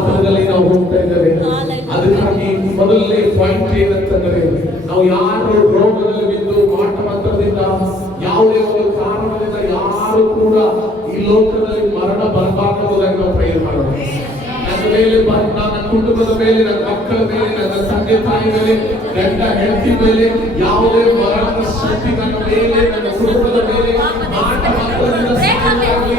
ರೂಪಾಂತರದಲ್ಲಿ ನಾವು ಹೋಗ್ತಾ ಇದ್ದೇವೆ. ಅದಕ್ಕಾಗಿ ಮೊದಲನೇ ಪಾಯಿಂಟ್ ಏನಂತಂದ್ರೆ, ನಾವು ಯಾರು ರೋಗದಲ್ಲಿ ಬಿದ್ದು ಮಾಟ ಮಂತ್ರದಿಂದ ಯಾವುದೇ ಒಂದು ಕಾರಣದಿಂದ ಯಾರು ಕೂಡ ಈ ಲೋಕದಲ್ಲಿ ಮರಣ ಬರಬಾರದುದಾಗಿ ನಾವು ಪ್ರಯತ್ನ ಮಾಡೋಣ. ನನ್ನ ಮೇಲೆ, ನನ್ನ ಕುಟುಂಬದ ಮೇಲೆ, ನನ್ನ ಮಕ್ಕಳ ಮೇಲೆ, ನನ್ನ ತಂದೆ ತಾಯಿ ಮೇಲೆ, ಗಂಡ ಹೆಂಡತಿ ಮೇಲೆ ಯಾವುದೇ ಮರಣದ ಶಕ್ತಿ ನನ್ನ ಮೇಲೆ, ನನ್ನ ಕುಟುಂಬದ ಮೇಲೆ ಮಾಟ ಮಂತ್ರದಿಂದ ಸಾಯುವುದಾಗಲಿ,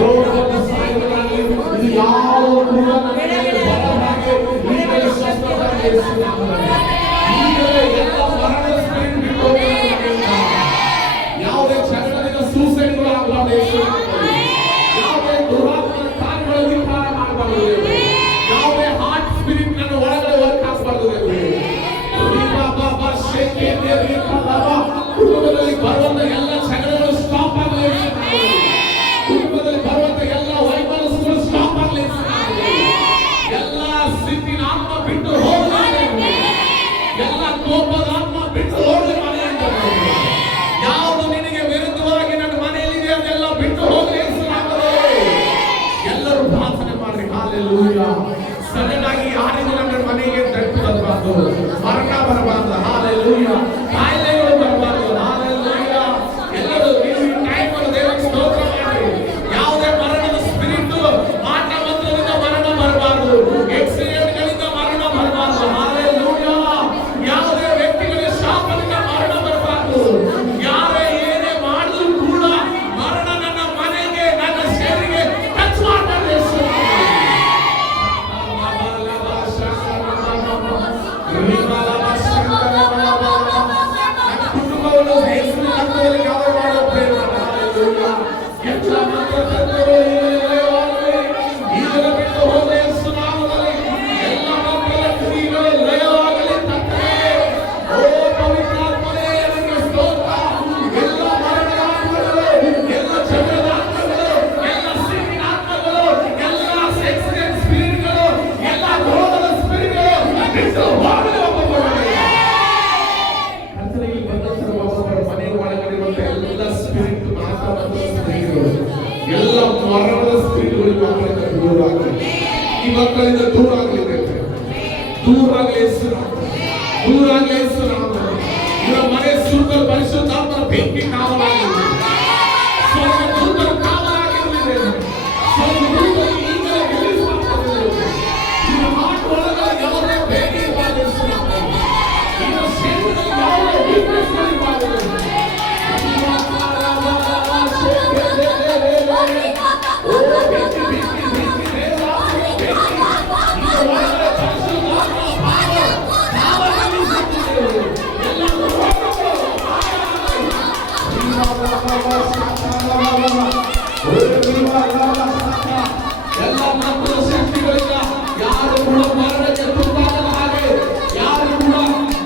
ರೋಗದ ಸಾಯುವುದಾಗಲಿ, ಇದು ಯಾವ ಕೂಡ ನನ್ನ ಮೇಲೆ ಬರದ ಹಾಗೆ ಈಗಲೇ ಸ್ವಸ್ಥವಾಗಿ ಈಗಲೇ ಎಲ್ಲ ಮರಣದ ಸ್ಪಿರಿಟ್ ಬಿಟ್ಟು ಯಾವುದೇ ಜಗಳದಿಂದ ಸೂಸೈಡ್ಗಳು ಆಗಬಾರ್ದು, ಯಾವುದೇ ದುರಾತ್ಮನ ಕಾರ್ಯಗಳು ವಿಕಾರ ಮಾಡಬಾರ್ದು, ಯಾವುದೇ ಹಾರ್ಟ್ ಸ್ಪಿರಿಟ್ ನನ್ನ ಒಳಗಡೆ ವರ್ಕ್ ಆಗಬಾರ್ದು. ಕುಟುಂಬದಲ್ಲಿ ಬರುವಂತ ಎಲ್ಲ ಜಗಳಗಳು ಸ್ಟಾಪ್ ಆಗಲಿ, ಕುಟುಂಬದಲ್ಲಿ ಬರುವಂತ ಎಲ್ಲ ವೈಮನಸ್ಸುಗಳು ಸ್ಟಾಪ್ ಆಗಲಿ, ಎಲ್ಲ ಸಿಟ್ಟಿನ ಆತ್ಮ ಬಿಟ್ಟು ಹೋಗಲಿ, ಎಲ್ಲ ಕೋಪದ ಆತ್ಮ ಬಿಟ್ಟು ಹೋಗಲಿ ಮನೆಯಿಂದ. ಯಾವುದು ನಿನಗೆ ವಿರುದ್ಧವಾಗಿ ನನ್ನ ಮನೆಯಲ್ಲಿದೆ ಅದೆಲ್ಲ ಬಿಟ್ಟು ಹೋಗಲಿ. ಎಲ್ಲರೂ ಪ್ರಾರ್ಥನೆ ಮಾಡ್ರಿ. ಹಾಲೆಲೂಯಾ. ಸಡನ್ ಆಗಿ ಯಾರಿಗೂ ನನ್ನ ಮನೆಗೆ ತಟ್ಟು ಬರಬಾರ್ದು, ಮರಣ ಬರಬಾರ್ದು. ಹಾಲೆಲೂಯಾ. ಕಾಯಿಲೆಗಳು ಬರಬಾರ್ದು. ಹಾಲೆಲೂಯಾ. ಎಲ್ಲರೂ ನೀವು ಈ ಟೈಮ್ ಅಲ್ಲಿ ದೇವರಿಗೆ ಸ್ತೋತ್ರ ಮಾಡಿ. ಯಾವುದೇ ಮರಣದ ಸ್ಪಿರಿಟ್ ಮಾಟ ಮಂತ್ರದಿಂದ ಮರಣ ಬರಬಾರ್ದು, ಆಕ್ಸಿಡೆಂಟ್ ಗಳಿಂದ ಮರಣ ಬರಬಾರ್ದು. ಹಾಲೆಲೂಯಾ. ಯಾವುದೇ ವ್ಯಕ್ತಿಗಳಿಗೆ ಶಾಪದಿಂದ ಮರಣ ಬರಬಾರ್ದು. ಯಾರೇ ಏನೇ ಮಾಡಿದ್ರು ಕೂಡ ಮರಣ ನನ್ನ ಮನೆಗೆ, ನನ್ನ ಶರೀರಕ್ಕೆ ಟಚ್ ಮಾಡಬಾರ್ದು. ಕುಟುಂಬವನ್ನು ಹೆಸರು ಹಂತದಲ್ಲಿ ಕವರ್ ಮಾಡೋ ಪ್ರಯತ್ನ. ಎಲ್ಲ ಮಾತ್ರ ತಂದೆಗಳು ಈಗಲೇ ಬಿಟ್ಟು ಹೋದ ಯೇಸು ನಾಮದಲ್ಲಿ ಎಲ್ಲ ಮಕ್ಕಳ ಕ್ರಿಯೆಗಳು ಲಯವಾಗಲಿ ತಂದೆ. ಓ ಪವಿತ್ರಾತ್ಮನೇ ನಿನಗೆ ಸ್ತೋತ್ರ. ಎಲ್ಲ ಮರಣದ ಆತ್ಮಗಳು, ಎಲ್ಲ ಜಗಳದ ಆತ್ಮಗಳು, ಎಲ್ಲ ಸಿಟ್ಟಿನ ಆತ್ಮಗಳು, ಎಲ್ಲ ಆಕ್ಸಿಡೆಂಟ್ ಸ್ಪಿರಿಟ್ಗಳು, ಎಲ್ಲ ರೋಗದ ಸ್ಪಿರಿಟ್ಗಳು ಬಿಟ್ಟು ಹೋಗಲಿ. ಮನೆ ಒಳಗಡೆ ಎಲ್ಲ ಸ್ಪಿರಿಟ್ ಎಲ್ಲ ಮರಣದ ಸ್ಪಿರಿಟ್ಗಳು ಮಕ್ಕಳಿಂದ ದೂರ ಆಗಲಿ, ಈ ಮಕ್ಕಳಿಂದ ದೂರ ಆಗಲಿ, ದೂರ ಆಗಲಿ, ದೂರ ಆಗಲಿ. ಇವರ ಮನೆ ಸುತ್ತ ಪರಿಶುದ್ಧಾತ್ಮನ ಬೆಂಕಿ ಕಾವಲಾಗಲಿ, ಸ್ವರ್ಗ ದೂತರ ಕಾವಲಾಗಿರಲಿ, ಸ್ವರ್ಗ ದೂತರು ಈಗಲೇ ರಿಲೀಸ್ ಮಾಡ್ತಾರೆ. ಇವರ ಹಾರ್ಟ್ ಒಳಗಡೆ ಯಾವುದೇ ಬೇರೆ ಇರಬಾರ್ದು, ಇವರ ಶರೀರದಲ್ಲಿ ಯಾವುದೇ ವೀಕ್ನೆಸ್ ಇರಬಾರ್ದು. ಎಲ್ಲ ಮಕ್ಕಳ ಶಕ್ತಿಗಳಿಂದ ಯಾರು ಕೂಡ ಮರಣಕ್ಕೆ ತುತ್ತಾಗದ ಹಾಗೆ, ಯಾರು ಕೂಡ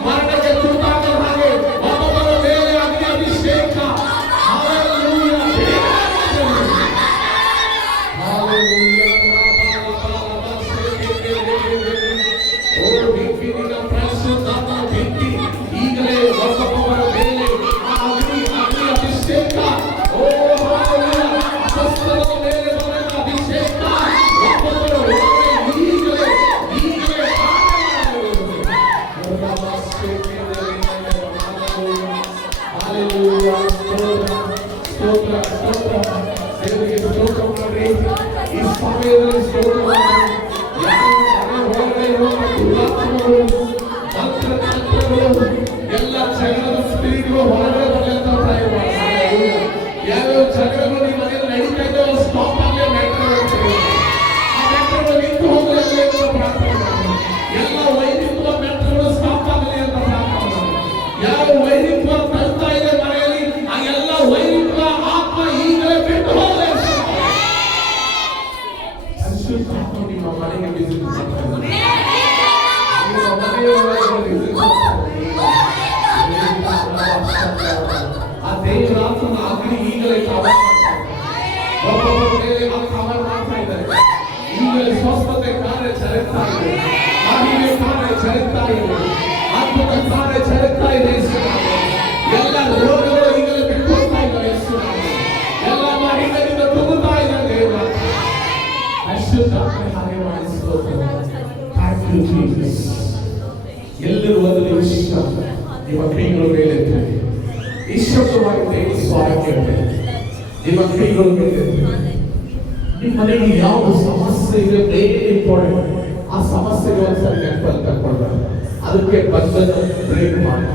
ಮರಣಕ್ಕೆ ತುತ್ತಾಗದ ಹಾಗೆ ಒಬ್ಬೊಬ್ಬರ ಮೇಲೆ ಅಗ್ನಿ ಅಭಿಷೇಕ. ಈಗಲೇ ಒಬ್ಬೊಬ್ಬರ ಮೇಲೆ ಅಗ್ನಿ ಅಭಿಷೇಕ. ಓ ಮೇಲೆ ಅಭಿಷೇಕ ಒಬ್ಬೊಬ್ಬರ ಈಗಲೇ ಸ್ತೋತ್ರ ಸ್ತೋತ್ರ ದೇವರಿಗೆ ಸ್ತೋತ್ರ ಮಾಡಿ. ಈ ಸಮಯದಲ್ಲಿ ಸ್ತೋತ್ರ ಮಾಡಿ. ಹೊರಗಡೆ ಇರುವ ದುರಾತ್ಮಗಳು, ಮಂತ್ರಗಳು, ಎಲ್ಲ ಜಗಳದ ಸ್ಪಿರಿಟ್ಗಳು ಹೊರಗಡೆ ಬರಲಿಂತ ಟ್ರೈ ಮಾಡಿ. ಯಾವ್ಯಾವ ಜಗಳಗಳು ನಿಮ್ಮ ಮನೆಯಲ್ಲಿ ನಡೀತಾ ಇದ್ದಾವೆ ಸ್ಟಾಪ್ ಆಗಲಿ, ಮ್ಯಾಟ್ರ್ ಆ ಮ್ಯಾಟ್ರ್ಗಳು ನಿಂತು ಹೋಗಲಿ ಅಂತ ಪ್ರಾರ್ಥನೆ ಮಾಡಿ. ಎಲ್ಲ ವೈರಿತ್ವ ಮ್ಯಾಟ್ರ್ಗಳು ಸ್ಟಾಪ್ ಆಗಲಿ ಅಂತ ಪ್ರಾರ್ಥನೆ ಮಾಡಿ. ಯಾವ ವೈರಿತ್ವ ತಳ್ತಾ ಇದೆ ಮನೆಯಲ್ಲಿ ಆ ಎಲ್ಲ ವೈರಿತ್ವ ಆತ್ಮ ಈಗಲೇ ಬಿಟ್ಟು ಹೋಗಲಿ. ಪರಿಶುದ್ಧಾತ್ಮ ನಿಮ್ಮ ಮನೆಗೆ ವಿಸಿಟ್ ಮಾಡ್ತಾರೆ. ನಿಮ್ಮ ಮನೆಯೊಳಗೆ ವಿಸಿಟ್ ಆ ದೇವರಾತ್ಮನ ಅಗ್ನಿ ಈಗಲೇ ಕವರ್ ಒಬ್ಬೊಬ್ಬರ ಮೇಲೆ ಕವರ್ ಮಾಡ್ತಾ ಇದ್ದಾರೆ. ಈಗಲೇ ಸ್ವಸ್ಥತೆ ಕಾರ್ಯ ಚರಿತಾ ಇದೆ, ಮಹಿಮೆ ಕಾರ್ಯ ಚರಿತಾ ಇದೆ, ಅದ್ಭುತ ಕಾರ್ಯ ಚರಿತಾ ಇದೆ. ಎಲ್ಲ ರೋಗಗಳು ಈಗಲೇ ಬಿಟ್ಟು ಹೋಗ್ತಾ ಇದ್ದಾರೆ. ಎಲ್ಲ ಮಹಿಮೆಯಿಂದ ತುಂಬುತ್ತಾ ಇದ್ದಾರೆ. ದೇವ ಅಶುದ್ಧ ಹಾಗೆ ಮಾಡಿ ಸ್ತೋತ್ರ. Thank you, Jesus. ಎಲ್ಲರೂ ಒಂದು ನಿಮಿಷ ನಿಮ್ಮ ಕೈಗಳ ಮೇಲೆ ನಿಶ್ಶಬ್ದವಾಗಿ ದೇವರ ಸ್ವರ ಕೇಳಬೇಕು. ನಿಮ್ಮ ಕೈಗಳ ಮೇಲೆ ನಿಮ್ಮ ಮನೆಗೆ ಯಾವ ಸಮಸ್ಯೆ ಇದೆ, ವೆರಿ ಇಂಪಾರ್ಟೆಂಟ್. ಆ ಸಮಸ್ಯೆಗೆ ಒಂದ್ಸರಿ ನೆನಪಲ್ಲಿ ತಗೊಳ್ಬೇಕು. ಅದಕ್ಕೆ ಬಂಧನ ಬ್ರೇಕ್ ಮಾಡಿ.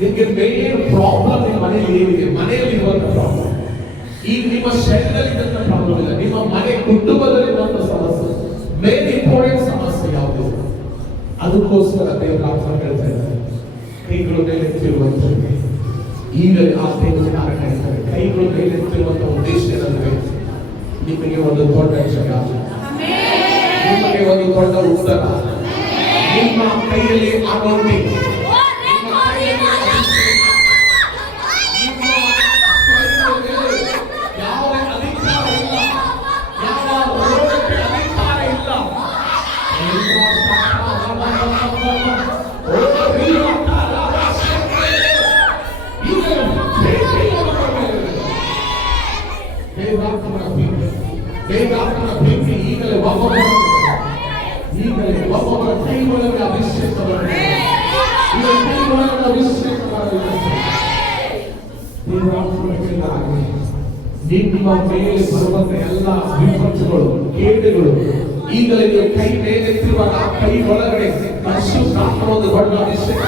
ನಿಮಗೆ ಮೇನ್ ಪ್ರಾಬ್ಲಮ್ ನಿಮ್ಮ ಮನೆಯಲ್ಲಿ ಏನಿದೆ, ಮನೆಯಲ್ಲಿ ಇರುವಂತ ಪ್ರಾಬ್ಲಮ್, ಈಗ ನಿಮ್ಮ ಶರೀರದಲ್ಲಿ ಇದ್ದಂತ ಪ್ರಾಬ್ಲಮ್ ಇಲ್ಲ, ನಿಮ್ಮ ಮನೆ ಕುಟುಂಬದಲ್ಲಿ ಇರುವಂತ ಸಮಸ್ಯೆ, ಮೇನ್ ಇಂಪಾರ್ಟೆಂಟ್ ಸಮಸ್ಯೆ ಯಾವುದು? ಅದಕ್ಕೋಸ್ಕರ ದೇವರ ಆತ್ಮ ಹೇಳ್ತಾ ಇದ್ದಾರೆ, ಕೈಗಳು ಮೇಲೆತ್ತಿರುವಂತ ಈಗ ಆ ದೇವರ ಕಾರಣ ಇದ್ದಾರೆ. ಕೈಗಳು ಮೇಲೆತ್ತಿರುವಂತ ಉದ್ದೇಶ ಏನಂದ್ರೆ ನಿಮಗೆ ಒಂದು ದೊಡ್ಡ ಜಯ, ನಿಮಗೆ ಒಂದು ದೊಡ್ಡ ಉತ್ತರ. ನಿಮ್ಮ ಕೈಯಲ್ಲಿ ಆಗೋಟಿ, ಯಾವ ಅಧಿಕಾರ ಇಲ್ಲ, ಯಾವ ರೋಗಕ್ಕೆ ಅಧಿಕಾರ ಇಲ್ಲ. ದೇವರಾತ್ಮನ ಪ್ರೀತಿ ಈಗಲೇ ಒಬ್ಬೊಬ್ಬರ ಕೈಗಳಿಗೆ ಅಭಿಷೇಕ ಬರಲಿ. ನಿಮ್ಮ ಮೇಲೆ ಬರುವಂತ ಎಲ್ಲ ವಿಪತ್ತುಗಳು, ಕೇಡುಗಳು ಈಗಲೇ ನೀವು ಕೈ ಮೇಲೆತ್ತಿರುವಾಗ ಆ ಕೈ ಒಳಗಡೆ ಪರಿಶುದ್ಧಾತ್ಮ ಒಂದು ದೊಡ್ಡ ಅಭಿಷೇಕ